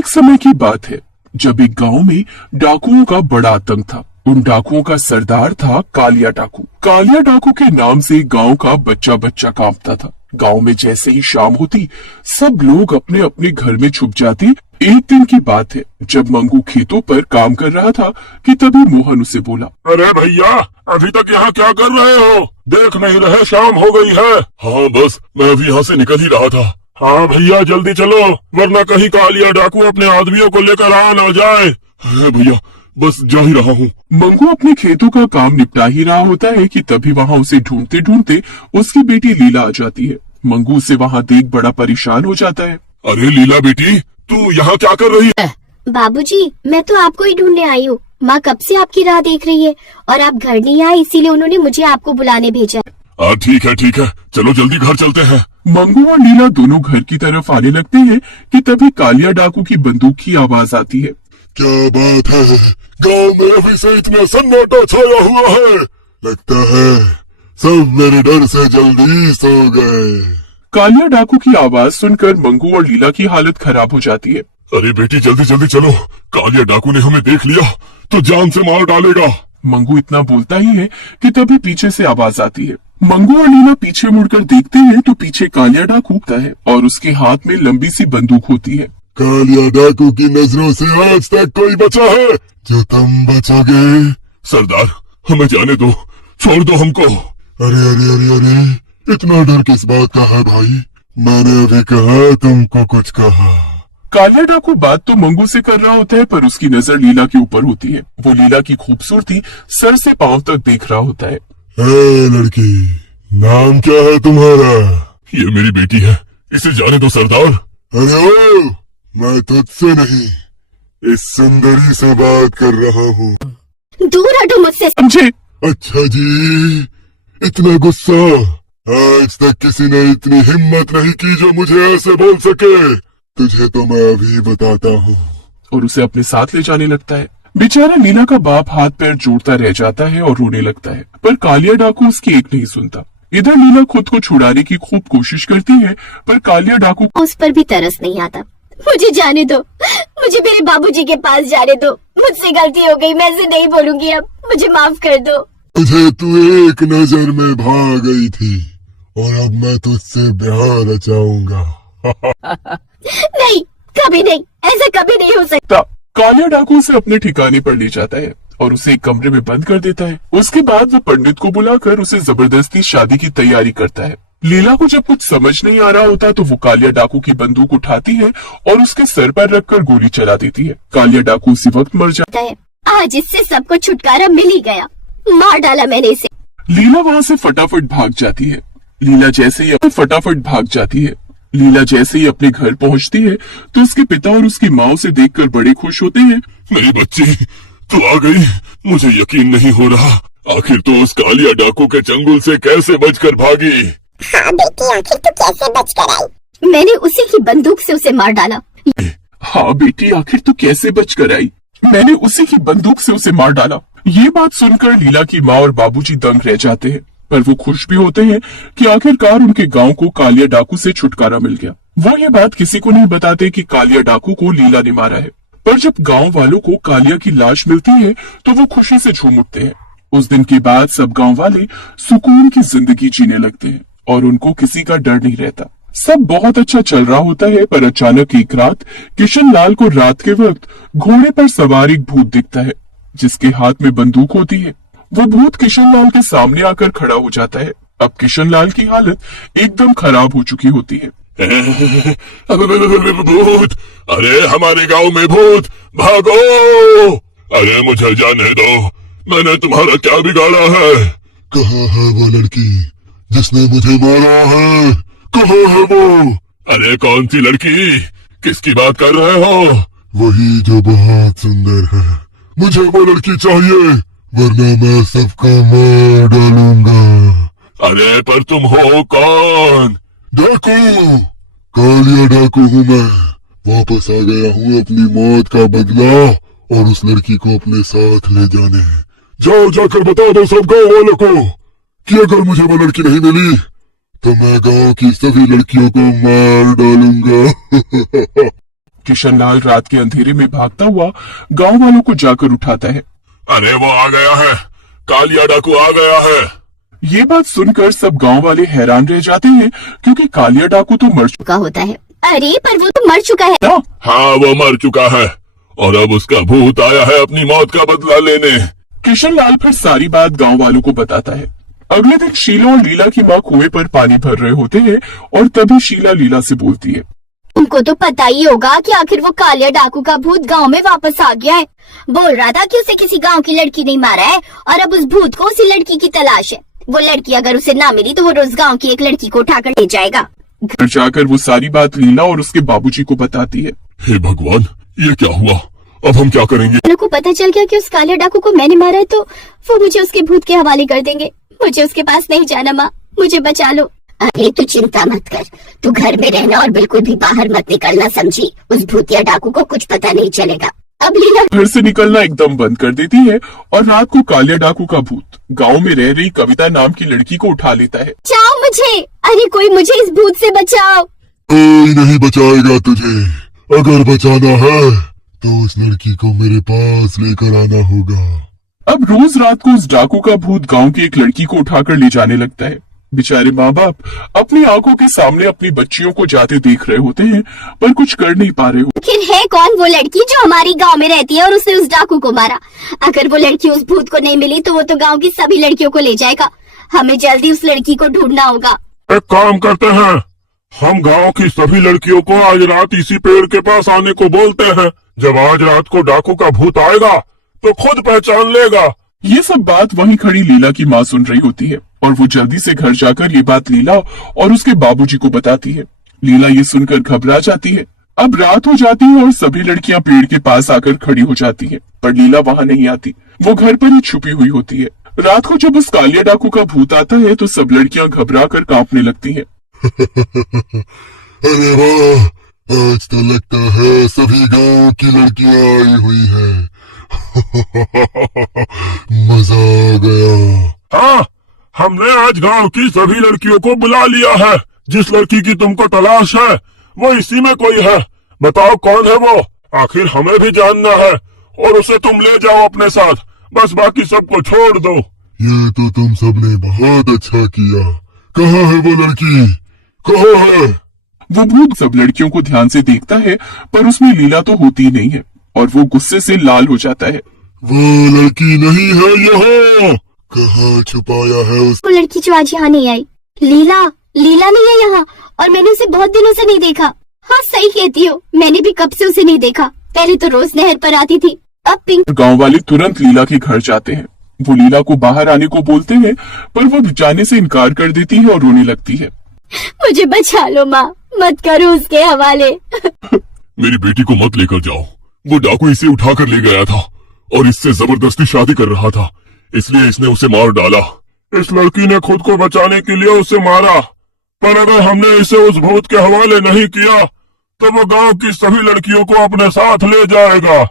एक समय की बात है जब एक गांव में डाकुओं का बड़ा आतंक था। उन डाकुओं का सरदार था कालिया डाकू। कालिया डाकू के नाम से गांव का बच्चा बच्चा कांपता था। गांव में जैसे ही शाम होती सब लोग अपने अपने घर में छुप जाते। एक दिन की बात है जब मंगू खेतों पर काम कर रहा था कि तभी मोहन उसे बोला, अरे भैया, अभी तक यहाँ क्या कर रहे हो? देख नहीं रहे शाम हो गई है। हाँ बस मैं अभी यहाँ से निकल ही रहा था। हाँ भैया जल्दी चलो, वरना कहीं कालिया डाकू अपने आदमियों को लेकर आ ना जाए। अरे भैया बस जा ही रहा हूँ। मंगू अपने खेतों का काम निपटा ही रहा होता है कि तभी वहाँ उसे ढूंढते ढूंढते उसकी बेटी लीला आ जाती है। मंगू उसे वहाँ देख बड़ा परेशान हो जाता है। अरे लीला बेटी, तू यहाँ क्या कर रही है? बाबूजी, मैं तो आपको ही ढूंढने आई हूँ। माँ कब से आपकी राह देख रही है और आप घर नहीं आए, इसीलिए उन्होंने मुझे आपको बुलाने भेजा। ठीक है चलो जल्दी घर चलते हैं। मंगू और लीला दोनों घर की तरफ आने लगते हैं कि तभी कालिया डाकू की बंदूक की आवाज आती है। क्या बात है, गांव में अभी से इतना सन्नाटा छाया हुआ है। लगता है सब मेरे डर से जल्दी सो गए। कालिया डाकू की आवाज सुनकर मंगू और लीला की हालत खराब हो जाती है। अरे बेटी जल्दी जल्दी चलो, कालिया डाकू ने हमें देख लिया तो जान से मार डालेगा। मंगू इतना बोलता ही है कि तभी पीछे से आवाज आती है। मंगू और लीला पीछे मुड़कर देखते हैं तो पीछे कालिया डाकू होता है और उसके हाथ में लंबी सी बंदूक होती है। कालिया डाकू की नजरों से आज तक कोई बचा है जो तुम बचोगे? सरदार हमें जाने दो, छोड़ दो हमको। अरे अरे अरे अरे, इतना डर किस बात का है भाई? मैंने अभी कहा तुमको कुछ कहा। कालिया डाकू बात तो मंगू से कर रहा होता है पर उसकी नजर लीला के ऊपर होती है। वो लीला की खूबसूरती सर से पांव तक देख रहा होता है। लड़की, नाम क्या है तुम्हारा? ये मेरी बेटी है, इसे जाने दो सरदार। अरे ओ, मैं तुझसे नहीं, इस सुंदरी से बात कर रहा हूँ। दूर हटो मुझसे। समझे? अच्छा जी, इतना गुस्सा? आज तक किसी ने इतनी हिम्मत नहीं की जो मुझे ऐसे बोल सके। तुझे तो मैं अभी बताता हूँ। और उसे अपने साथ ले जाने लगता है। बेचारा लीला का बाप हाथ पैर जोड़ता रह जाता है और रोने लगता है, पर कालिया डाकू उसकी एक नहीं सुनता। इधर लीला खुद को छुड़ाने की खूब कोशिश करती है पर कालिया डाकू उस पर भी तरस नहीं आता। मुझे जाने दो, मुझे मेरे बाबूजी के पास जाने दो। मुझसे गलती हो गई, मैं ऐसे नहीं बोलूंगी अब, मुझे माफ कर दो। तुझे तू एक नजर में भाग गई थी और अब मैं तुझसे ब्याह रचाऊंगा। नहीं, कभी नहीं, ऐसा कभी नहीं हो सकता। कालिया डाकू उसे अपने ठिकाने पर ले जाता है और उसे एक कमरे में बंद कर देता है। उसके बाद वो पंडित को बुलाकर उसे जबरदस्ती शादी की तैयारी करता है। लीला को जब कुछ समझ नहीं आ रहा होता तो वो कालिया डाकू की बंदूक उठाती है और उसके सर पर रखकर गोली चला देती है। कालिया डाकू उसी वक्त मर जाता है। आज इससे सबको छुटकारा मिल ही गया, मार डाला मैंने इसे। लीला वहाँ से फटाफट भाग जाती है। लीला जैसे ही अपने घर पहुँचती है तो उसके पिता और उसकी माँ उसे देखकर बड़े खुश होते हैं। मेरी बच्ची तू आ गई, मुझे यकीन नहीं हो रहा। आखिर तो उस कालिया डाकू के चंगुल से कैसे बचकर भागी? हाँ बेटी, आखिर तो कैसे बचकर आई? मैंने उसी की बंदूक से उसे मार डाला। हाँ बेटी, आखिर तो कैसे बचकर आई? मैंने उसी की बंदूक से उसे मार डाला। ये बात सुनकर लीला की माँ और बाबूजी दंग रह जाते हैं, पर वो खुश भी होते हैं कि आखिरकार उनके गांव को कालिया डाकू से छुटकारा मिल गया। वो ये बात किसी को नहीं बताते कि कालिया डाकू को लीला ने मारा है। पर जब गांव वालों को कालिया की लाश मिलती है तो वो खुशी से झूम उठते हैं। उस दिन के बाद सब गांव वाले सुकून की जिंदगी जीने लगते हैं और उनको किसी का डर नहीं रहता। सब बहुत अच्छा चल रहा होता है पर अचानक एक रात किशन लाल को रात के वक्त घोड़े पर सवार एक भूत दिखता है जिसके हाथ में बंदूक होती है। वो भूत किशन लाल के सामने आकर खड़ा हो जाता है। अब किशन लाल की हालत एकदम खराब हो चुकी होती है। भूत! अरे हमारे गांव में भूत! भागो! अरे मुझे जाने दो, मैंने तुम्हारा क्या बिगाड़ा है? कहाँ है वो लड़की जिसने मुझे मारा है? कहाँ है वो? अरे कौन सी लड़की? किसकी बात कर रहे हो? वही जो बहुत सुंदर है। मुझे वो लड़की चाहिए वरना मैं सबको मार डालूंगा। अरे पर तुम हो कौन? डाकू, कालिया डाकू हूँ मैं। वापस आ गया हूँ अपनी मौत का बदला और उस लड़की को अपने साथ ले जाने। जाओ जाकर बता दो सब गाँव वालों को कि अगर मुझे वो लड़की नहीं मिली तो मैं गांव की सभी लड़कियों को मार डालूंगा। किशनलाल रात के अंधेरे में भागता हुआ गांव वालों को जाकर उठाता है। अरे वो आ गया है, कालिया डाकू आ गया है। ये बात सुनकर सब गांव वाले हैरान रह जाते हैं क्योंकि कालिया डाकू तो मर चुका होता है। अरे पर वो तो मर चुका है ना। हाँ वो मर चुका है और अब उसका भूत आया है अपनी मौत का बदला लेने। किशनलाल फिर सारी बात गांव वालों को बताता है। अगले दिन शीला और लीला की माँ कुएं पर पानी भर रहे होते हैं और तभी शीला लीला से बोलती है। तुमको तो पता ही होगा कि आखिर वो कालिया डाकू का भूत गांव में वापस आ गया है। बोल रहा था कि उसे किसी गांव की लड़की नहीं मारा है और अब उस भूत को उसी लड़की की तलाश है। वो लड़की अगर उसे ना मिली तो वो रोज गांव की एक लड़की को उठाकर ले जाएगा। घर जाकर वो सारी बात लीला और उसके बाबूजी को बताती है। हे भगवान, ये क्या हुआ? अब हम क्या करेंगे? लोगों को पता चल गया कि उस कालिया डाकू को मैंने मारा है तो वो मुझे उसके भूत के हवाले कर देंगे। मुझे उसके पास नहीं जाना माँ, मुझे बचा लो। अरे तू चिंता मत कर, तू घर में रहना और बिल्कुल भी बाहर मत निकलना, समझी? उस भूतिया डाकू को कुछ पता नहीं चलेगा। अब लीला घर से निकलना एकदम बंद कर देती है और रात को कालिया डाकू का भूत गांव में रह रही कविता नाम की लड़की को उठा लेता है। बचाओ मुझे, अरे कोई मुझे इस भूत से बचाओ। कोई नहीं बचाएगा तुझे। अगर बचाना है तो उस लड़की को मेरे पास लेकर आना होगा। अब रोज रात को उस डाकू का भूत गांव की एक लड़की को उठाकर ले जाने लगता है। बेचारे माँ बाप अपनी आंखों के सामने अपनी बच्चियों को जाते देख रहे होते हैं पर कुछ कर नहीं पा रहे हो। फिर है कौन वो लड़की जो हमारी गांव में रहती है और उसने उस डाकू को मारा? अगर वो लड़की उस भूत को नहीं मिली तो वो तो गांव की सभी लड़कियों को ले जाएगा। हमें जल्दी उस लड़की को ढूंढना होगा। एक काम करते हैं, हम गांव की सभी लड़कियों को आज रात इसी पेड़ के पास आने को बोलते हैं। जब आज रात को डाकू का भूत आएगा तो खुद पहचान लेगा। ये सब बात वहीं खड़ी लीला की माँ सुन रही होती है और वो जल्दी से घर जाकर ये बात लीला और उसके बाबूजी को बताती है। लीला ये सुनकर घबरा जाती है। अब रात हो जाती है और सभी लड़कियां पेड़ के पास आकर खड़ी हो जाती है पर लीला वहां नहीं आती, वो घर पर ही छुपी हुई होती है। रात को जब उस कालिया डाकू का भूत आता है तो सब लड़कियां घबरा कर कांपने लगती है। अरे वाह, आज तो लगता है सभी गांव की लड़कियां आई हुई हैं। मजा आ गया। हाँ, हमने आज गांव की सभी लड़कियों को बुला लिया है। जिस लड़की की तुमको तलाश है वो इसी में कोई है। बताओ कौन है वो? आखिर हमें भी जानना है और उसे तुम ले जाओ अपने साथ। बस बाकी सबको छोड़ दो। ये तो तुम सबने बहुत अच्छा किया। कहाँ है वो लड़की? कहाँ है? वो भूत सब लड़कियों को ध्यान से देखता है पर उसमें लीला तो होती ही नहीं है और वो गुस्से से लाल हो जाता है। वो लड़की नहीं है यहाँ। कहाँ छुपाया है उस? वो लड़की जो आज यहाँ नहीं आई, लीला नहीं है यहाँ और मैंने उसे बहुत दिनों से नहीं देखा। हाँ सही कहती हो, मैंने भी कब से उसे नहीं देखा। पहले तो रोज नहर पर आती थी, अब पिंक। गांव वाले तुरंत लीला के घर जाते हैं। वो लीला को बाहर आने को बोलते हैं पर वो जाने से इनकार कर देती है और रोने लगती है। मुझे बचा लो माँ, मत करो उसके हवाले। मेरी बेटी को मत लेकर जाओ। वो डाकू इसे उठाकर ले गया था और इससे जबरदस्ती शादी कर रहा था, इसलिए इसने उसे मार डाला। इस लड़की ने खुद को बचाने के लिए उसे मारा, पर अगर हमने इसे उस भूत के हवाले नहीं किया तो वो गांव की सभी लड़कियों को अपने साथ ले जाएगा।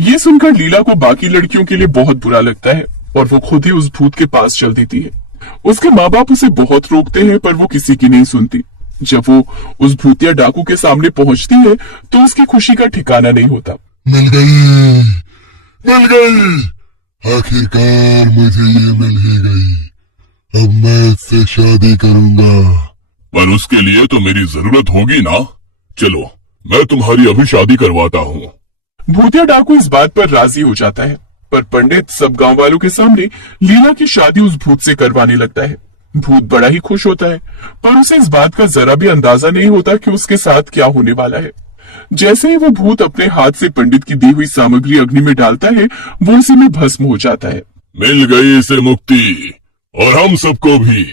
ये सुनकर लीला को बाकी लड़कियों के लिए बहुत बुरा लगता है और वो खुद ही उस भूत के पास चल देती है। उसके माँ बाप उसे बहुत रोकते हैं पर वो किसी की नहीं सुनती। जब वो उस भूतिया डाकू के सामने पहुंचती है तो उसकी खुशी का ठिकाना नहीं होता। मिल गई, आखिरकार मुझे ये मिल ही गई। अब मैं इससे शादी करूंगा, पर उसके लिए तो मेरी जरूरत होगी ना। चलो मैं तुम्हारी अभी शादी करवाता हूँ। भूतिया डाकू इस बात पर राजी हो जाता है पर पंडित सब गांव वालों के सामने लीला की शादी उस भूत से करवाने लगता है। भूत बड़ा ही खुश होता है पर उसे इस बात का जरा भी अंदाजा नहीं होता कि उसके साथ क्या होने वाला है। जैसे ही वो भूत अपने हाथ से पंडित की दी हुई सामग्री अग्नि में डालता है वो उसी में भस्म हो जाता है। मिल गई इसे मुक्ति और हम सबको भी।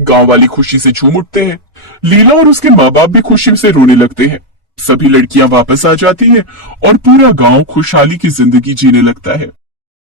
गांव वाले खुशी से झूम उठते हैं। लीला और उसके माँ बाप भी खुशी से रोने लगते हैं। सभी लड़कियां वापस आ जाती हैं और पूरा गांव खुशहाली की जिंदगी जीने लगता है।